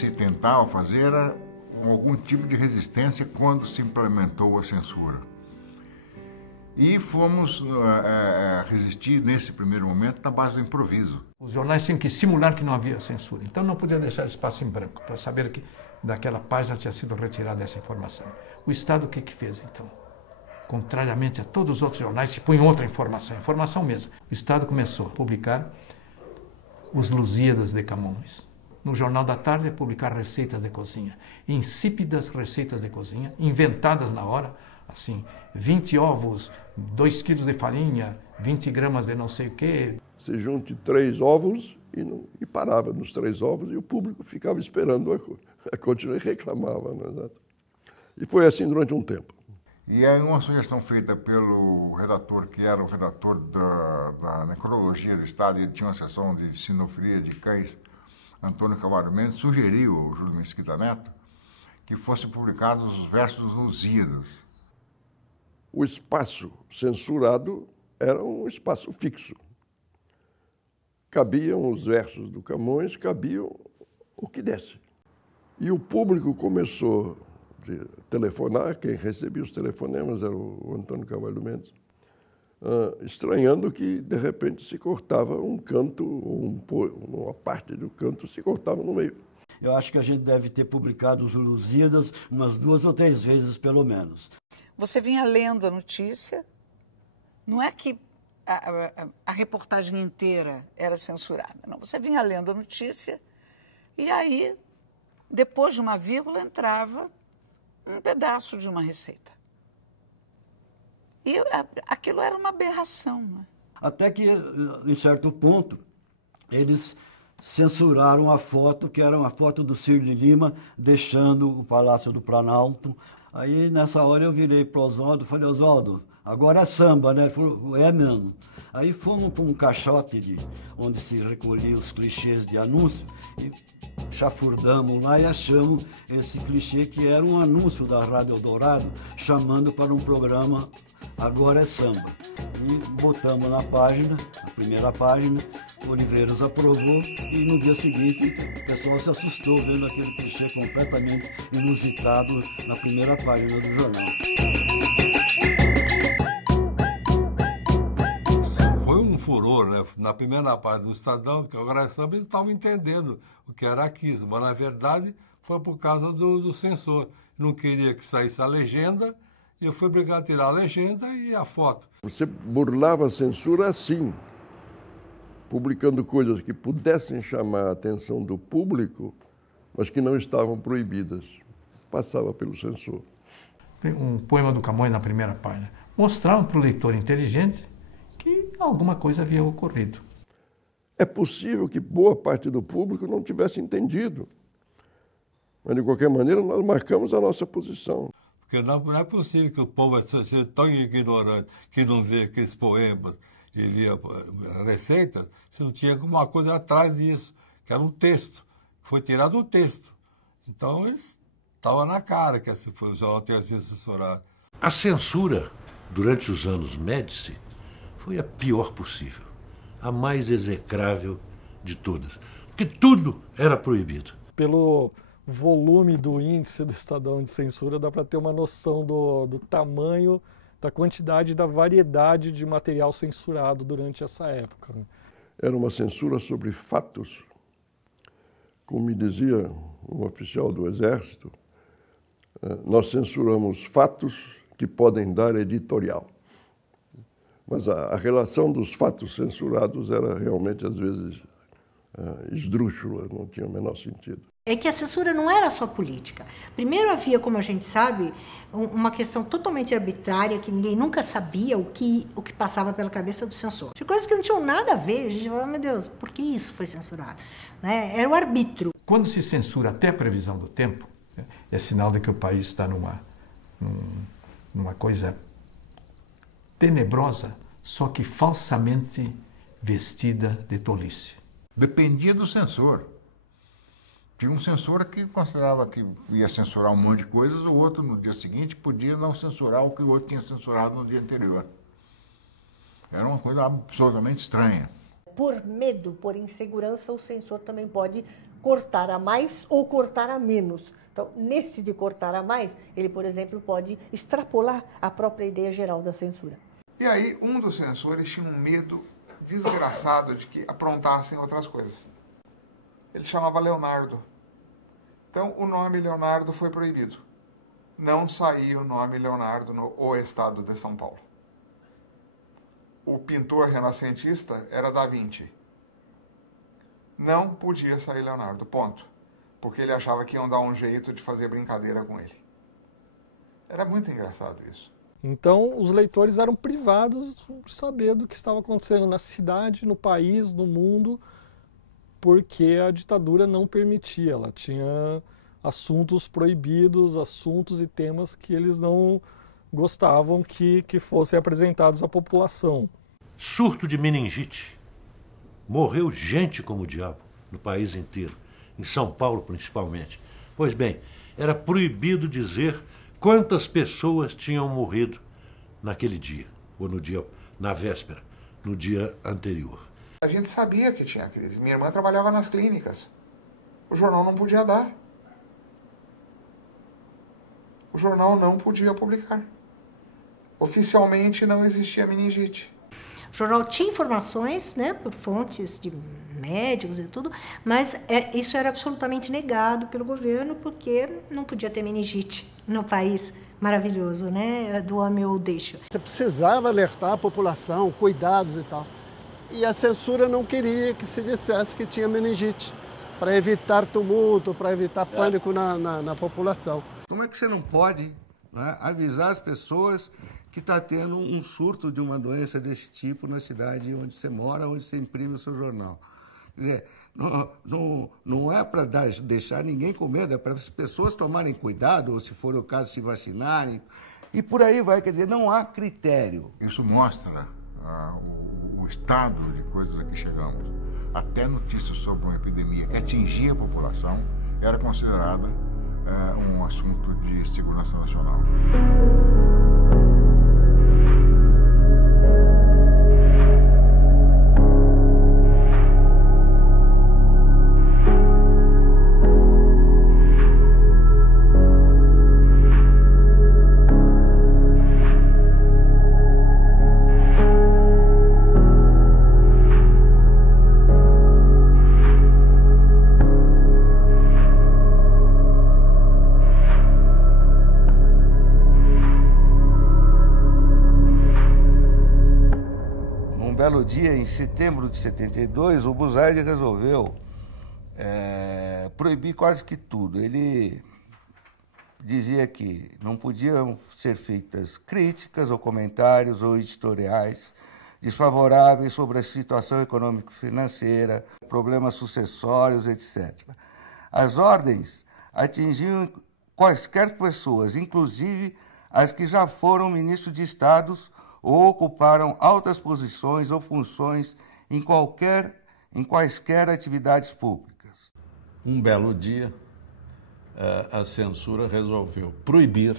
se tentava fazer era algum tipo de resistência quando se implementou a censura. E fomos resistir nesse primeiro momento na base do improviso. Os jornais tinham que simular que não havia censura, então não podia deixar espaço em branco para saber que daquela página tinha sido retirada essa informação. O Estado o que fez então? Contrariamente a todos os outros jornais, se põe outra informação mesmo. O Estado começou a publicar os Lusíadas de Camões. No Jornal da Tarde, a publicar receitas de cozinha, insípidas receitas de cozinha, inventadas na hora, assim, 20 ovos, 2 quilos de farinha, 20 gramas de não sei o quê. Se junte 3 ovos e parava nos 3 ovos e o público ficava esperando a continuar e reclamava. Não é? E foi assim durante um tempo. E aí uma sugestão feita pelo redator, que era o redator da Necrologia do Estado, e ele tinha uma seção de sinofilia de cães, Antônio Cavalho Mendes, sugeriu ao Júlio Mesquita Neto que fossem publicados os versos dos Lusíadas. O espaço censurado era um espaço fixo. Cabiam os versos do Camões, cabiam o que desse. E o público começou a telefonar, quem recebia os telefonemas era o Antônio Cavalho Mendes, estranhando que, de repente, se cortava um canto, uma parte do canto se cortava no meio. Eu acho que a gente deve ter publicado os Lusíadas umas 2 ou 3 vezes, pelo menos. Você vinha lendo a notícia, não é que a reportagem inteira era censurada, não. Você vinha lendo a notícia e aí, depois de uma vírgula, entrava um pedaço de uma receita. E aquilo era uma aberração. Né? Até que, em certo ponto, eles censuraram a foto, que era uma foto do Cirne Lima deixando o Palácio do Planalto. Aí, nessa hora, eu virei para o Oswaldo e falei, Oswaldo, agora é samba, né? Ele falou, é mesmo. Aí fomos para um caixote onde se recolhiam os clichês de anúncio e chafurdamos lá e achamos esse clichê que era um anúncio da Rádio Eldorado chamando para um programa Agora é Samba. E botamos na página, na primeira página, o Oliveiras aprovou e no dia seguinte o pessoal se assustou vendo aquele clichê completamente inusitado na primeira página do jornal. Foi um furor, né? Na primeira página do Estadão, que agora é samba, eles estavam entendendo o que era aquismo, mas na verdade foi por causa do censor. Não queria que saísse a legenda, e eu fui obrigado a tirar a legenda e a foto. Você burlava a censura assim, publicando coisas que pudessem chamar a atenção do público, mas que não estavam proibidas. Passava pelo censor. Um poema do Camões na primeira página. Mostrava para o leitor inteligente que alguma coisa havia ocorrido. É possível que boa parte do público não tivesse entendido. Mas, de qualquer maneira, nós marcamos a nossa posição. Porque não é possível que o povo seja tão ignorante que não vê aqueles poemas e via receitas, se não tinha alguma coisa atrás disso, que era um texto. Foi tirado o texto. Então, estava na cara que o jornal tinha sido censurado. A censura, durante os anos Médici, foi a pior possível, a mais execrável de todas, porque tudo era proibido. Pelo volume do índice do Estadão de censura, dá para ter uma noção do tamanho, da quantidade e da variedade de material censurado durante essa época. Era uma censura sobre fatos. Como me dizia um oficial do Exército, nós censuramos fatos que podem dar editorial. Mas a relação dos fatos censurados era realmente, às vezes, esdrúxula, não tinha o menor sentido. É que a censura não era só política. Primeiro havia, como a gente sabe, uma questão totalmente arbitrária, que ninguém nunca sabia o que passava pela cabeça do censor. De coisas que não tinham nada a ver, a gente falava, meu Deus, por que isso foi censurado? Né? Era o arbítrio. Quando se censura até a previsão do tempo, é sinal de que o país está numa coisa tenebrosa, só que falsamente vestida de tolice. Dependia do censor. Tinha um censor que considerava que ia censurar um monte de coisas, o outro, no dia seguinte, podia não censurar o que o outro tinha censurado no dia anterior. Era uma coisa absolutamente estranha. Por medo, por insegurança, o censor também pode cortar a mais ou cortar a menos. Então, nesse de cortar a mais, ele, por exemplo, pode extrapolar a própria ideia geral da censura. E aí, um dos censores tinha um medo desgraçado de que aprontassem outras coisas. Ele chamava Leonardo. Então, o nome Leonardo foi proibido. Não saía o nome Leonardo no O Estado de São Paulo. O pintor renascentista era Da Vinci. Não podia sair Leonardo, ponto. Porque ele achava que iam dar um jeito de fazer brincadeira com ele. Era muito engraçado isso. Então, os leitores eram privados de saber do que estava acontecendo na cidade, no país, no mundo, porque a ditadura não permitia. Ela tinha assuntos proibidos, assuntos e temas que eles não gostavam que fossem apresentados à população. Surto de meningite. Morreu gente como o diabo no país inteiro, em São Paulo principalmente. Pois bem, era proibido dizer quantas pessoas tinham morrido naquele dia, ou no dia, na véspera, no dia anterior. A gente sabia que tinha crise. Minha irmã trabalhava nas clínicas. O jornal não podia dar. O jornal não podia publicar. Oficialmente não existia meningite. O jornal tinha informações, né, por fontes de médicos e tudo, mas isso era absolutamente negado pelo governo, porque não podia ter meningite no país maravilhoso, né, do ame ou deixo. Você precisava alertar a população, cuidados e tal. E a censura não queria que se dissesse que tinha meningite, para evitar tumulto, para evitar pânico na população. Como é que você não pode, né, avisar as pessoas que está tendo um surto de uma doença desse tipo na cidade onde você mora, onde você imprime o seu jornal? Quer dizer, não é para deixar ninguém com medo, é para as pessoas tomarem cuidado, ou se for o caso, se vacinarem. E por aí vai, quer dizer, não há critério. Isso mostra o estado de coisas a que chegamos. Até notícias sobre uma epidemia que atingia a população era considerada um assunto de segurança nacional. Belo dia, em setembro de 72, o Buzaide resolveu proibir quase que tudo. Ele dizia que não podiam ser feitas críticas ou comentários ou editoriais desfavoráveis sobre a situação econômico-financeira, problemas sucessórios, etc. As ordens atingiam quaisquer pessoas, inclusive as que já foram ministros de estados ou ocuparam altas posições ou funções em quaisquer atividades públicas. Um belo dia, a censura resolveu proibir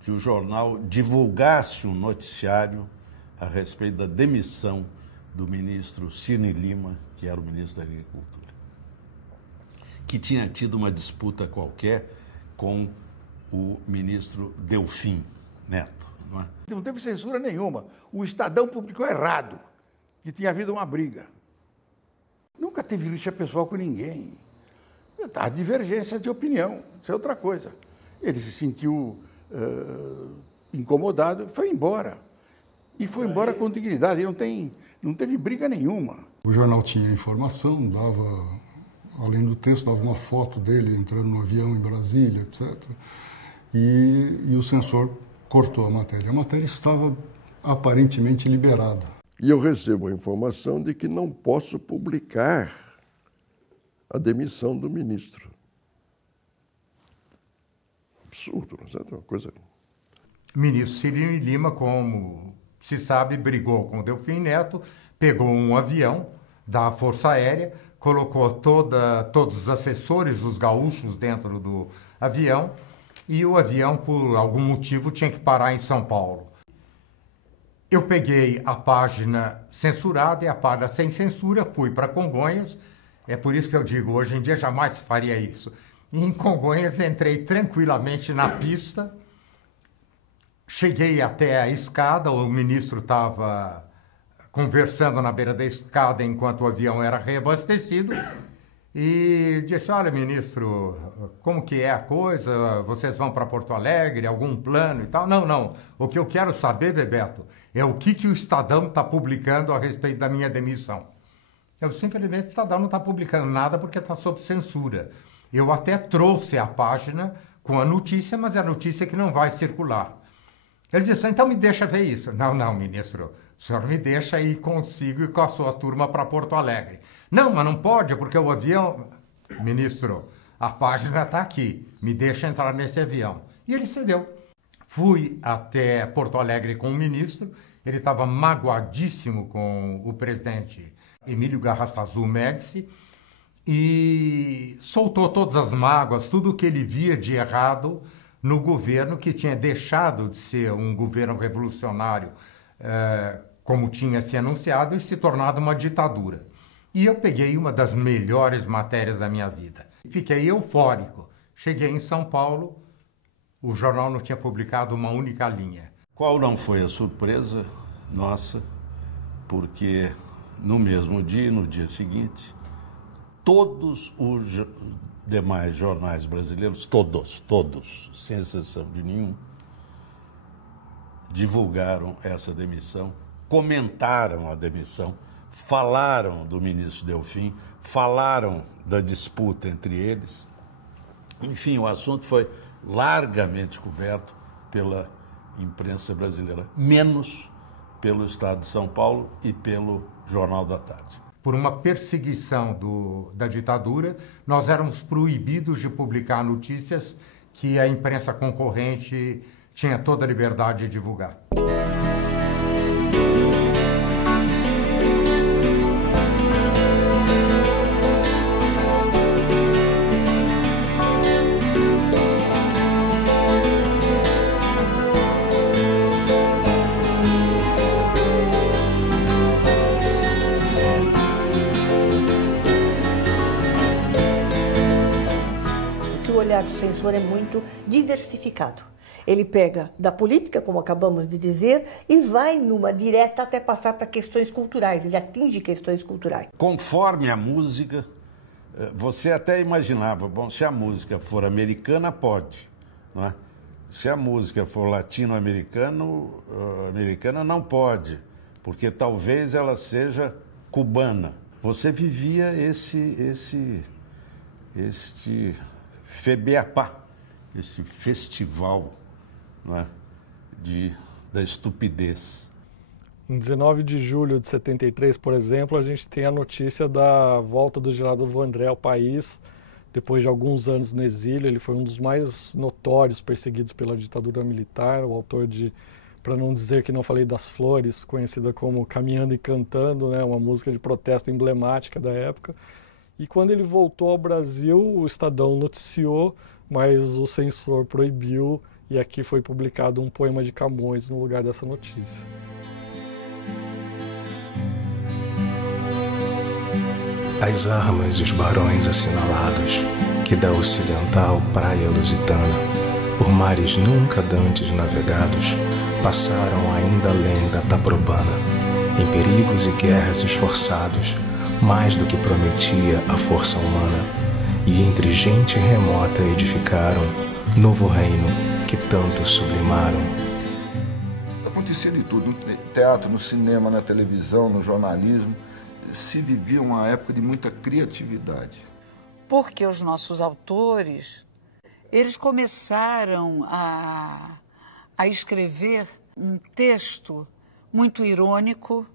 que o jornal divulgasse um noticiário a respeito da demissão do ministro Cirne Lima, que era o ministro da Agricultura, que tinha tido uma disputa qualquer com o ministro Delfim Neto. Não teve censura nenhuma. O Estadão publicou errado, que tinha havido uma briga. Nunca teve rixa pessoal com ninguém. A divergência de opinião, isso é outra coisa. Ele se sentiu incomodado e foi embora. E foi embora com dignidade, não teve briga nenhuma. O jornal tinha informação, dava, além do texto, dava uma foto dele entrando no avião em Brasília, etc. E o censor cortou a matéria. A matéria estava aparentemente liberada. E eu recebo a informação de que não posso publicar a demissão do ministro. Absurdo, não é uma coisa... O ministro Cirne Lima, como se sabe, brigou com o Delfim Neto, pegou um avião da Força Aérea, colocou todos os assessores, os gaúchos, dentro do avião, e o avião, por algum motivo, tinha que parar em São Paulo. Eu peguei a página censurada e a página sem censura, fui para Congonhas É por isso que eu digo, hoje em dia jamais faria isso. Em Congonhas entrei tranquilamente na pista, cheguei até a escada, o ministro estava conversando na beira da escada enquanto o avião era reabastecido e disse, olha, ministro, como que é a coisa? Vocês vão para Porto Alegre, algum plano e tal? Não. O que eu quero saber, Bebeto, é o que o Estadão está publicando a respeito da minha demissão. Eu, infelizmente, o Estadão não está publicando nada porque está sob censura. Eu até trouxe a página com a notícia, mas é a notícia que não vai circular. Ele disse, então me deixa ver isso. Não, ministro, o senhor me deixa ir consigo e com a sua turma para Porto Alegre. Não, mas não pode, porque o avião... Ministro, a página está aqui, me deixa entrar nesse avião. E ele cedeu. Fui até Porto Alegre com o ministro, ele estava magoadíssimo com o presidente Emílio Garrastazu Médici, e soltou todas as mágoas, tudo o que ele via de errado no governo, que tinha deixado de ser um governo revolucionário, como tinha se anunciado, e se tornado uma ditadura. E eu peguei uma das melhores matérias da minha vida. Fiquei eufórico. Cheguei em São Paulo, o jornal não tinha publicado uma única linha. Qual não foi a surpresa nossa? Porque no mesmo dia, no dia seguinte, todos os demais jornais brasileiros, todos, sem exceção de nenhum, divulgaram essa demissão, comentaram a demissão, falaram do ministro Delfim, falaram da disputa entre eles. Enfim, o assunto foi largamente coberto pela imprensa brasileira, menos pelo Estado de São Paulo e pelo Jornal da Tarde. Por uma perseguição da ditadura, nós éramos proibidos de publicar notícias que a imprensa concorrente tinha toda a liberdade de divulgar. O olhar do censor é muito diversificado. Ele pega da política, como acabamos de dizer, e vai numa direta até passar para questões culturais. Ele atinge questões culturais. Conforme a música, você até imaginava, bom, se a música for americana, pode, não é? Se a música for latino-americana, não pode, porque talvez ela seja cubana. Você vivia este FEBEAPA, esse festival, não é, da estupidez. Em 19 de julho de 73, por exemplo, a gente tem a notícia da volta do Geraldo Vandré ao país, depois de alguns anos no exílio. Ele foi um dos mais notórios perseguidos pela ditadura militar, o autor de Para Não Dizer Que Não Falei das Flores, conhecida como Caminhando e Cantando, né, uma música de protesto emblemática da época. E quando ele voltou ao Brasil, o Estadão noticiou, mas o censor proibiu, e aqui foi publicado um poema de Camões no lugar dessa notícia. As armas e os barões assinalados, que da ocidental praia lusitana, por mares nunca dantes navegados, passaram ainda além da Taprobana, em perigos e guerras esforçados, mais do que prometia a força humana, e entre gente remota edificaram novo reino que tanto sublimaram. Acontecia de tudo, no teatro, no cinema, na televisão, no jornalismo. Se vivia uma época de muita criatividade. Porque os nossos autores, eles começaram a escrever um texto muito irônico,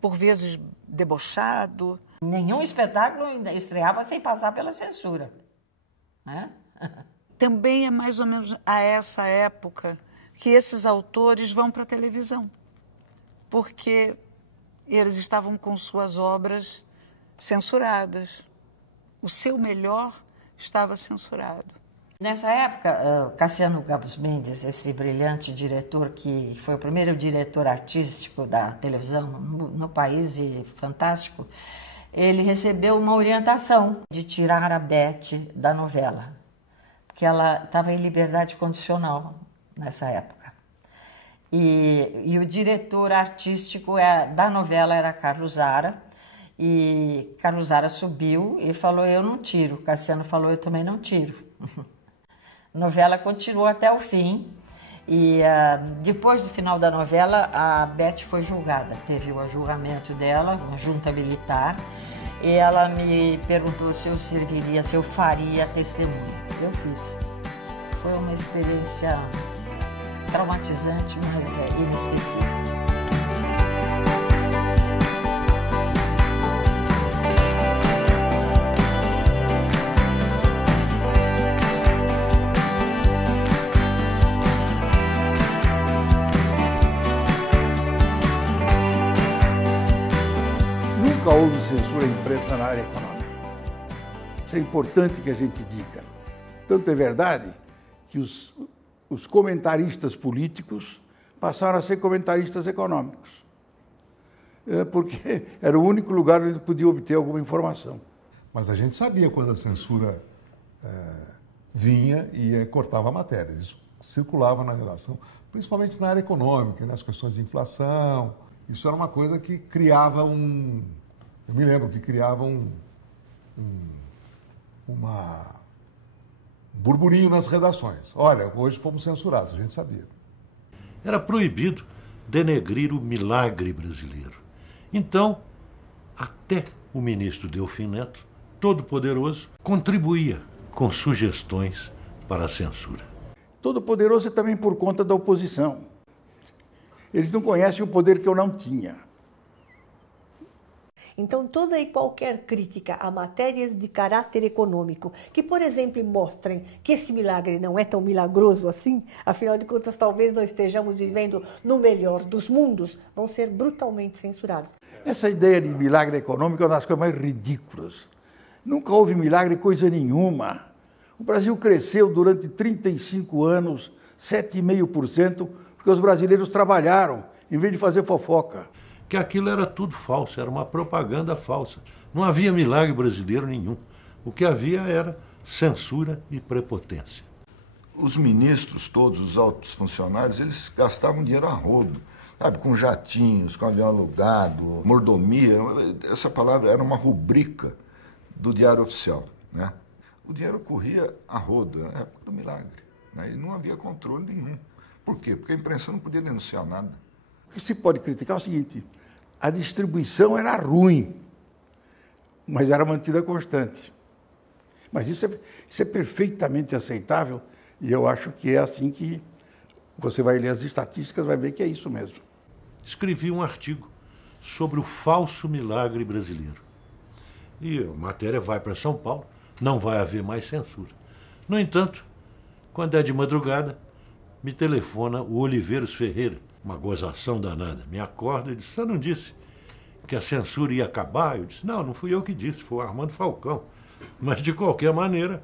por vezes debochado. Nenhum espetáculo estreava sem passar pela censura, né? Também é mais ou menos a essa época que esses autores vão para a televisão, porque eles estavam com suas obras censuradas. O seu melhor estava censurado. Nessa época, Cassiano Campos Mendes, esse brilhante diretor que foi o primeiro diretor artístico da televisão no país e fantástico, ele recebeu uma orientação de tirar a Beth da novela, porque ela estava em liberdade condicional nessa época. E o diretor artístico da novela era Carlos Zara, e Carlos Zara subiu e falou, eu não tiro. Cassiano falou, eu também não tiro. A novela continuou até o fim, e depois do final da novela, a Beth foi julgada. Teve o julgamento dela, uma junta militar, e ela me perguntou se eu serviria, se eu faria testemunho. Eu fiz. Foi uma experiência traumatizante, mas inesquecível. Nunca houve censura impressa na área econômica. Isso é importante que a gente diga. Tanto é verdade que os comentaristas políticos passaram a ser comentaristas econômicos, porque era o único lugar onde podia obter alguma informação. Mas a gente sabia quando a censura vinha e cortava matérias. Isso circulava na relação, principalmente na área econômica, nas questões de inflação. Isso era uma coisa que criava eu me lembro que criava um burburinho nas redações. Olha, hoje fomos censurados, a gente sabia. Era proibido denegrir o milagre brasileiro. Então, até o ministro Delfim Neto, todo poderoso, contribuía com sugestões para a censura. Todo poderoso é também por conta da oposição. Eles não conhecem o poder que eu não tinha. Então, toda e qualquer crítica a matérias de caráter econômico, que, por exemplo, mostrem que esse milagre não é tão milagroso assim, afinal de contas, talvez não estejamos vivendo no melhor dos mundos, vão ser brutalmente censurados. Essa ideia de milagre econômico é uma das coisas mais ridículas. Nunca houve milagre coisa nenhuma. O Brasil cresceu durante 35 anos, 7,5%, porque os brasileiros trabalharam, em vez de fazer fofoca. Que aquilo era tudo falso, era uma propaganda falsa. Não havia milagre brasileiro nenhum. O que havia era censura e prepotência. Os ministros, todos os altos funcionários, eles gastavam dinheiro a rodo, sabe, com jatinhos, com avião alugado, mordomia. Essa palavra era uma rubrica do Diário Oficial, né? O dinheiro corria a rodo, na época do milagre, né? E não havia controle nenhum. Por quê? Porque a imprensa não podia denunciar nada. O que se pode criticar é o seguinte, a distribuição era ruim, mas era mantida constante. Mas isso é perfeitamente aceitável e eu acho que é assim que você vai ler as estatísticas, vai ver que é isso mesmo. Escrevi um artigo sobre o falso milagre brasileiro. E a matéria vai para São Paulo, não vai haver mais censura. No entanto, quando é de madrugada, me telefona o Oliveiros Ferreira, uma gozação danada. Me acorda e diz, você não disse que a censura ia acabar? Eu disse, não fui eu que disse, foi o Armando Falcão. Mas, de qualquer maneira,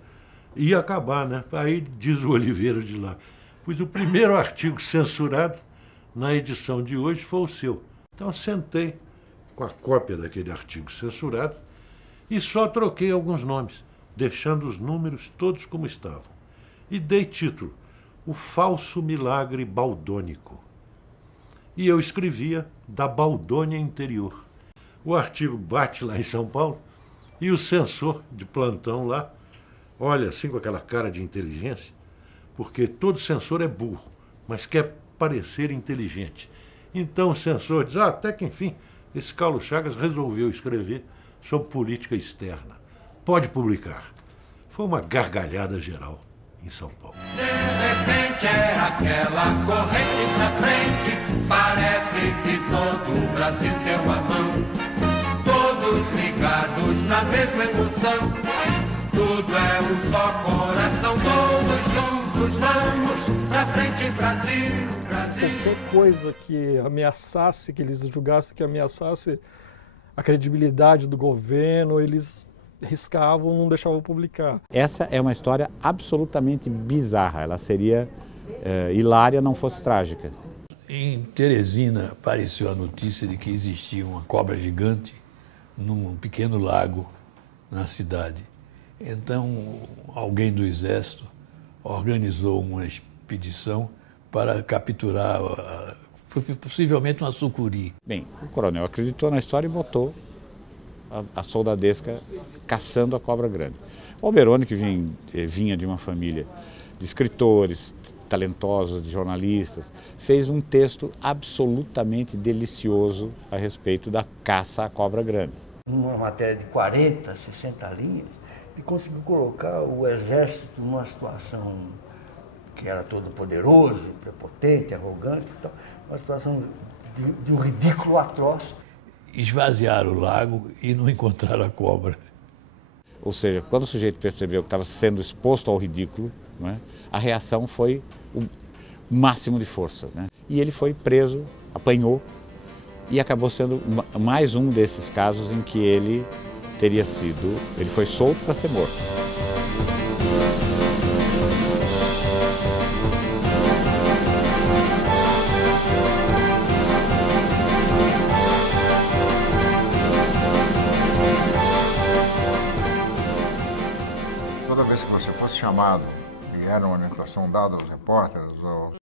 ia acabar, né? Aí diz o Oliveiros de lá, pois o primeiro artigo censurado na edição de hoje foi o seu. Então, sentei com a cópia daquele artigo censurado e só troquei alguns nomes, deixando os números todos como estavam. E dei título, O Falso Milagre Baldônico. E eu escrevia da Baldônia interior. O artigo bate lá em São Paulo e o censor de plantão lá olha assim com aquela cara de inteligência, porque todo censor é burro, mas quer parecer inteligente. Então o censor diz, até que enfim, esse Carlos Chagas resolveu escrever sobre política externa. Pode publicar. Foi uma gargalhada geral em São Paulo. De repente é aquela corrente pra frente, parece que todo o Brasil deu a mão, todos ligados na mesma emoção, tudo é um só coração, todos juntos vamos pra frente, Brasil, Brasil. Qualquer coisa que ameaçasse, que eles julgassem que ameaçasse a credibilidade do governo, eles riscavam, não deixavam publicar. Essa é uma história absolutamente bizarra. Ela seria hilária, não fosse trágica. Em Teresina apareceu a notícia de que existia uma cobra gigante num pequeno lago na cidade. Então, alguém do Exército organizou uma expedição para capturar, possivelmente, uma sucuri. Bem, o coronel acreditou na história e botou a soldadesca caçando a cobra grande. O Alberoni, que vinha de uma família de escritores, talentosos, de jornalistas, fez um texto absolutamente delicioso a respeito da caça à cobra grande. Numa matéria de 40, 60 linhas, ele conseguiu colocar o exército numa situação que era todo poderoso, prepotente, arrogante, então, uma situação de um ridículo atroz. Esvaziaram o lago e não encontraram a cobra. Ou seja, quando o sujeito percebeu que estava sendo exposto ao ridículo, né, a reação foi o máximo de força, né? E ele foi preso, apanhou e acabou sendo mais um desses casos em que ele foi solto para ser morto. Toda vez que você fosse chamado, e era uma orientação dada aos repórteres, aos